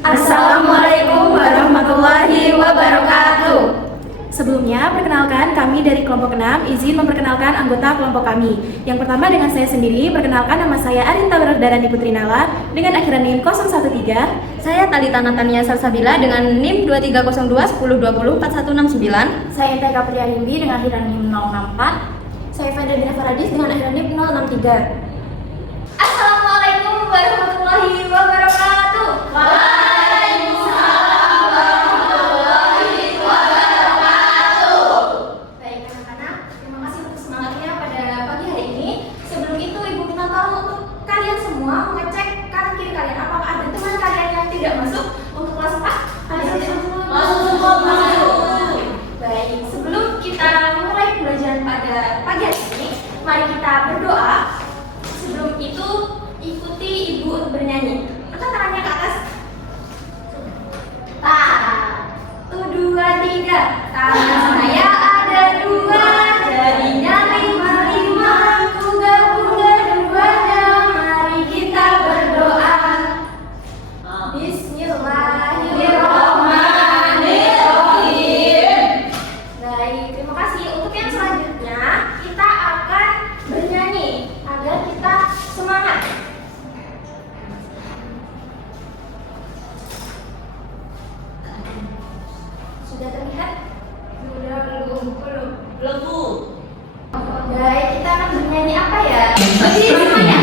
Assalamualaikum warahmatullahi wabarakatuh. Sebelumnya, perkenalkan kami dari kelompok 6 izin memperkenalkan anggota kelompok kami. Yang pertama dengan saya sendiri, perkenalkan nama saya Arinta Wardani Putri Nala dengan akhiran NIM 013. Saya Talita Natania Salsabila dengan NIM 2302 1020 4169. Saya TK Priya Hindi dengan akhiran NIM 064. Saya Fedrina Faradis dengan akhiran NIM 063. Assalamualaikum warahmatullahi wabarakatuh. Waalaikumsalam warahmatullahi wabarakatuh. Baik anak-anak, terima kasih untuk semangatnya pada pagi hari ini. Sebelum itu Ibu minta tolong untuk kalian semua mengecek kanan kiri kalian. Apakah ada teman kalian yang tidak masuk untuk kelas 4? Masuk. Baik, sebelum kita mulai pembelajaran pada pagi hari ini, mari kita berdoa. Sebelum itu, ikuti Ibu untuk bernyanyi. Angkat tangannya ke atas. Satu, dua, tiga. Tangan saya ada dua, jadinya lima. Ku gabung keduanya, mari kita berdoa. Bismillahirrahmanirrahim. Baik, terima kasih. Untuk yang selanjutnya, kita akan bernyanyi agar kita semangat. Sudah terlihat? Belum. Baik, kita akan bernyanyi apa ya? Berdiri semuanya.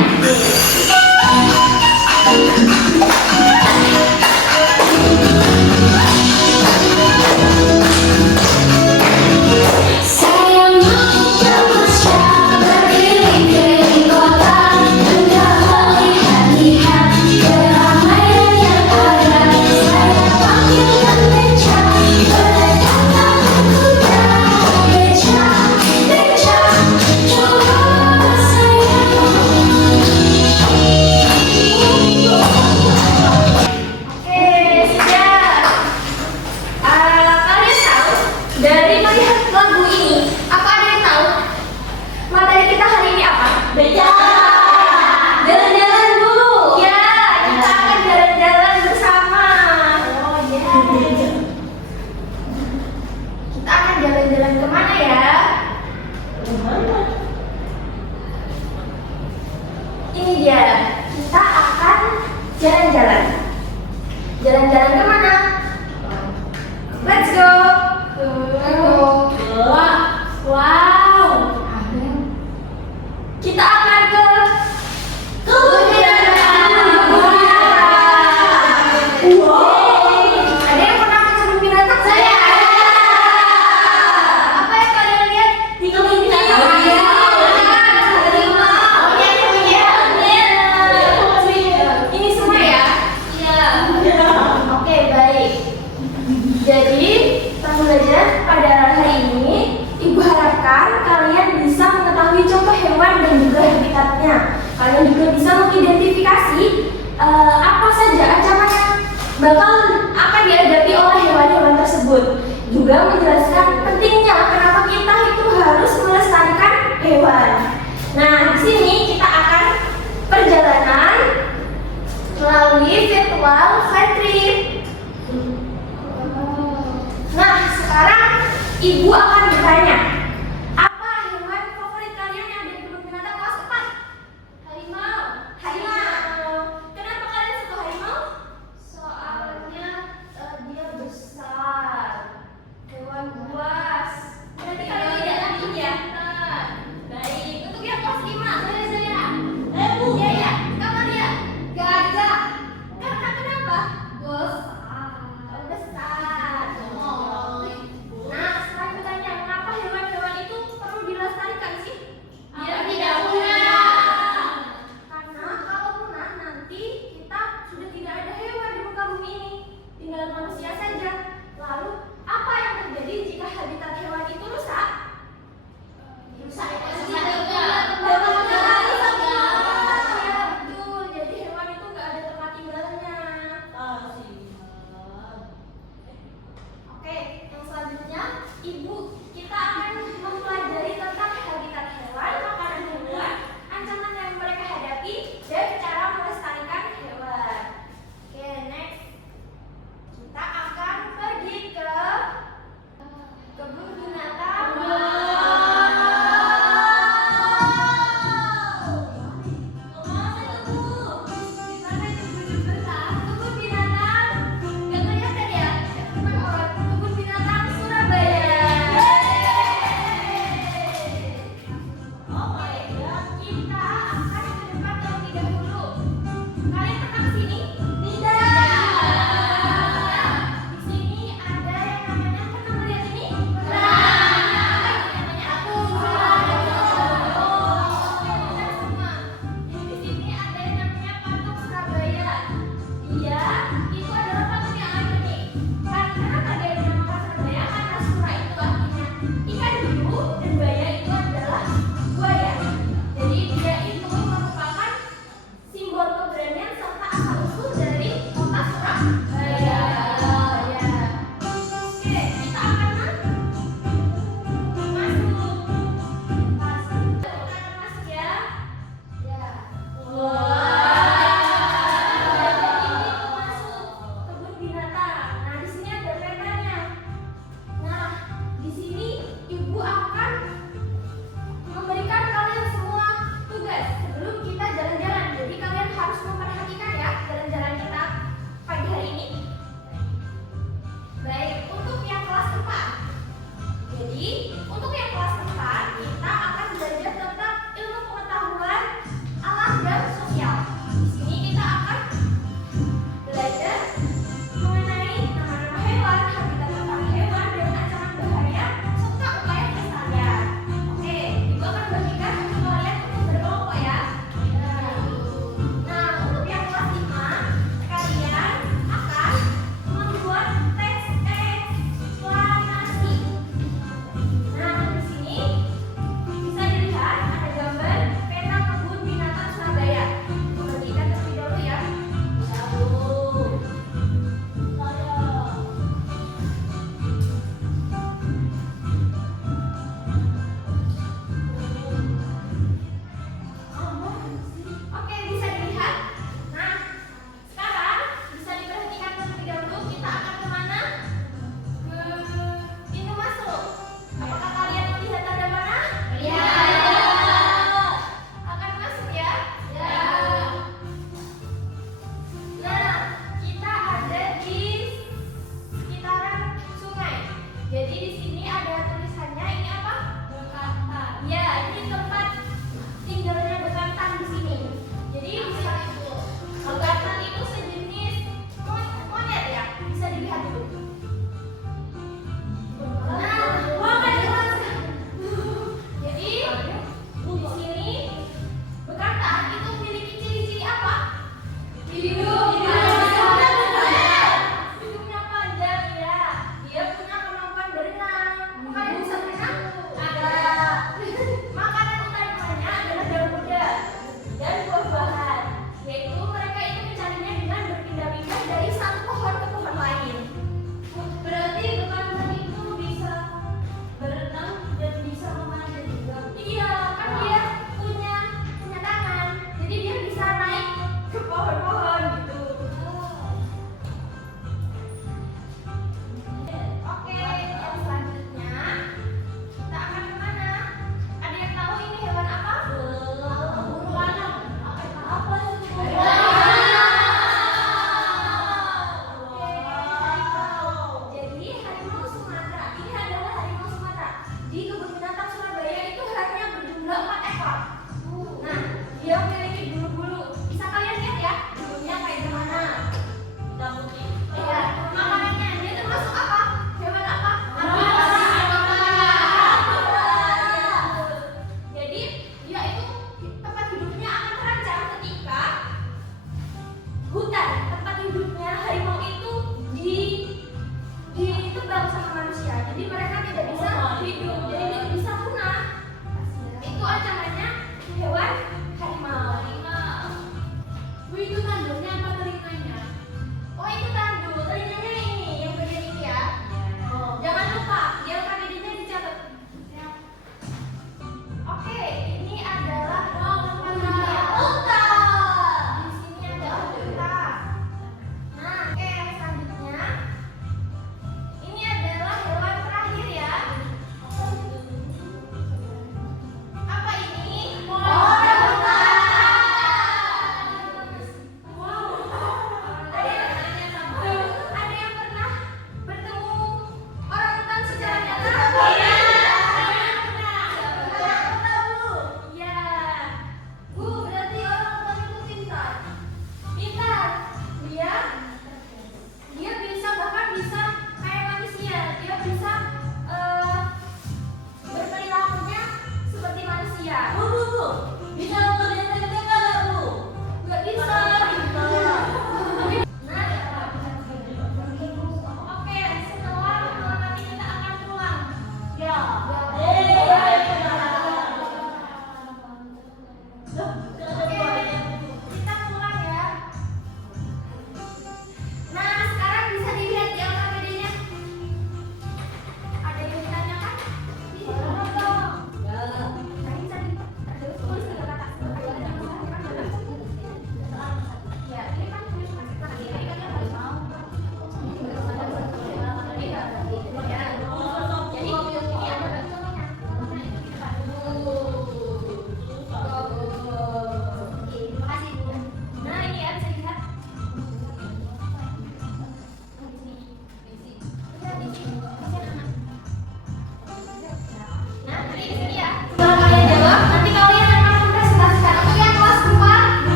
Saya mau bekerja berkeliling kota, hendak melihat-lihat keramaian yang ada. Saya panggilkan beca, berdatanglah kuda. Beca, coba saya. Oke, siap. Kalian tahu dari melihat lagu ini, apa ada yang tahu? Materi kita hari ini apa? Jalan-jalan Bu. Ya, kita akan jalan-jalan bersama. Oh ya. Kita akan jalan-jalan kemana ya? Ini dia. Kita akan jalan-jalan. Jalan-jalan kemana? Let's go. Wow. Kita akan ke kebun binatang. Ada yang pernah ke kebun binatang? Saya ada. Apa yang kalian lihat di kebun binatang? Ini semua ya? Iya. Oke, baik. Jadi, pembelajaran pada hari ini, Ibu harapkan kalian bisa mengetahui contoh hewan dan juga habitatnya. Kalian juga bisa mengidentifikasi apa saja ancaman yang bakal akan dihadapi oleh hewan-hewan tersebut. Juga menjelaskan pentingnya kenapa kita itu harus melestarikan hewan. Nah, di sini kita akan perjalanan melalui virtual flight trip. Nah, sekarang Ibu akan bertanya, apa hewan favorit kalian yang ada di kebun binatang kelas 4? Harimau. Kenapa kalian suka harimau? Soalnya dia besar. Hewan buas. Berarti kalian tidak takut ya? Baik. Untuk yang kelas 5, saya. Bu. Iya. Kamalia. Gajah. Karena kenapa? Besar. Nah, sekarang bertanya, mengapa hewan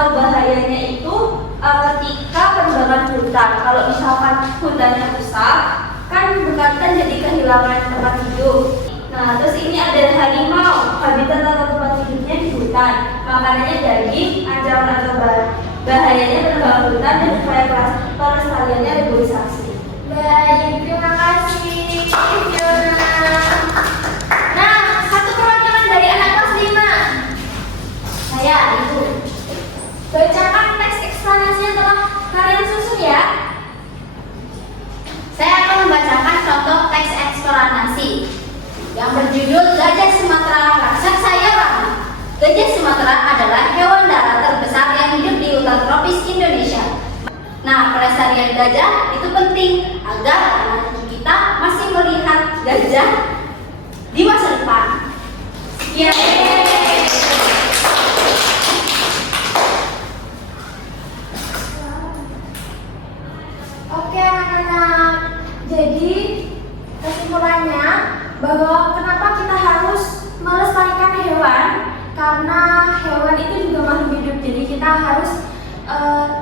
atau bahayanya itu ketika penebangan hutan. Kalau misalkan hutannya rusak, kan berkaitan jadi kehilangan tempat hidup. Nah, terus ini ada harimau, habitat atau tempat hidupnya di hutan. Makanannya daging, ancaman atau bahayanya penebangan hutan dan upaya pelestariannya reboisasi. Baik, terima kasih Fiona. Nah, satu perwakilan dari anak kelas 5. Saya itu. Bacakan teks eksplanasi yang telah kalian susun ya. Saya akan membacakan contoh teks eksplanasi yang berjudul Gajah Sumatera Raksasa Yorang. Gajah Sumatera adalah hewan darat terbesar yang hidup di hutan tropis Indonesia. Nah, pelestarian gajah itu penting agar anak kita masih melihat gajah di masa depan. Yeay! Oke anak-anak, jadi kesimpulannya bahwa kenapa kita harus melestarikan hewan, karena hewan itu juga makhluk hidup, jadi kita harus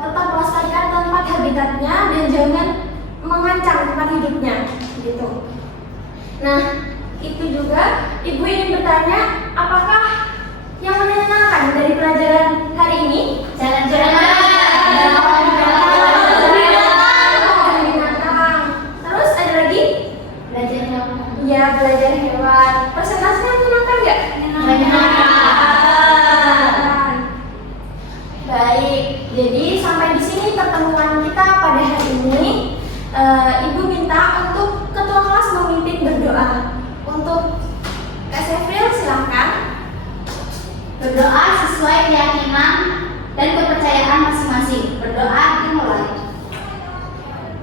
tetap melestarikan tempat habitatnya dan jangan mengancam tempat hidupnya gitu. Nah, itu juga ibu ingin bertanya, apakah yang menyenangkan dari pelajaran hari ini? Jalan-jalan. Terus ada lagi? Belajar hewan. Iya, belajar hewan. Presentasinya menyenangkan nggak? Menyenangkan. Baik, jadi sampai di sini pertemuan kita pada hari ini. Ibu minta untuk ketua kelas memimpin berdoa. Untuk Kak Sefril silahkan. Berdoa sesuai keyakinan dan kepercayaan masing-masing. Berdoa dimulai.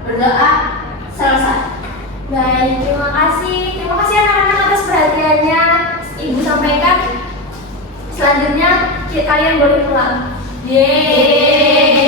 Berdoa selesai. Baik, terima kasih. Terima kasih anak-anak atas perhatiannya. Ibu sampaikan. Selanjutnya kalian boleh pulang. Yeay.